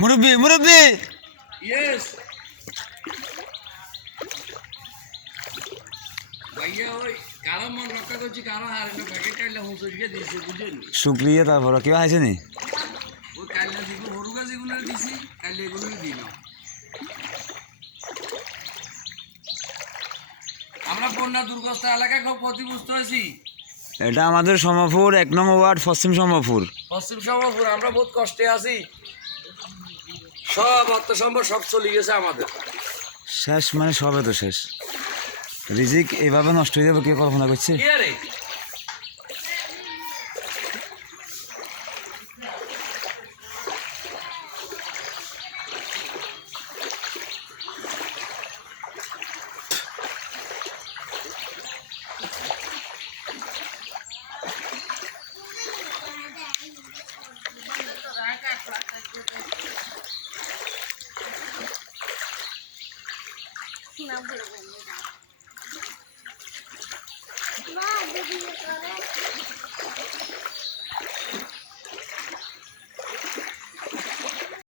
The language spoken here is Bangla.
মুরব্বি মুরব্বি ইয়েস ভাইয়া ওই কারো মন রক্ষা করছি কারো হারে না প্যাকেট কাটলে হুঁচড়িয়ে দিয়েছে বুঝলেন শুক্রিয়া তারপর কেউ আছে নি ওই কাল্লা যেগুলো হরুগা যেগুলো দিছি কাল্লা এগুলোই দিল আমরা বন্যা দুর্গস্ত এলাকায় খুব ক্ষতিগ্রস্ত হয়েছি এটা আমাদের সোমাপুর ১ নং ওয়ার্ড পশ্চিম সোমাপুর পশ্চিম সম্বলপুর আমরা বহুত কষ্টে আছি সব অর্থসম্ভব সব চলে গেছে আমাদের শেষ মানে সবে তো শেষ রিজিক এভাবে নষ্ট হয়ে যাবে কে কল্পনা করছে কি আরে Mama,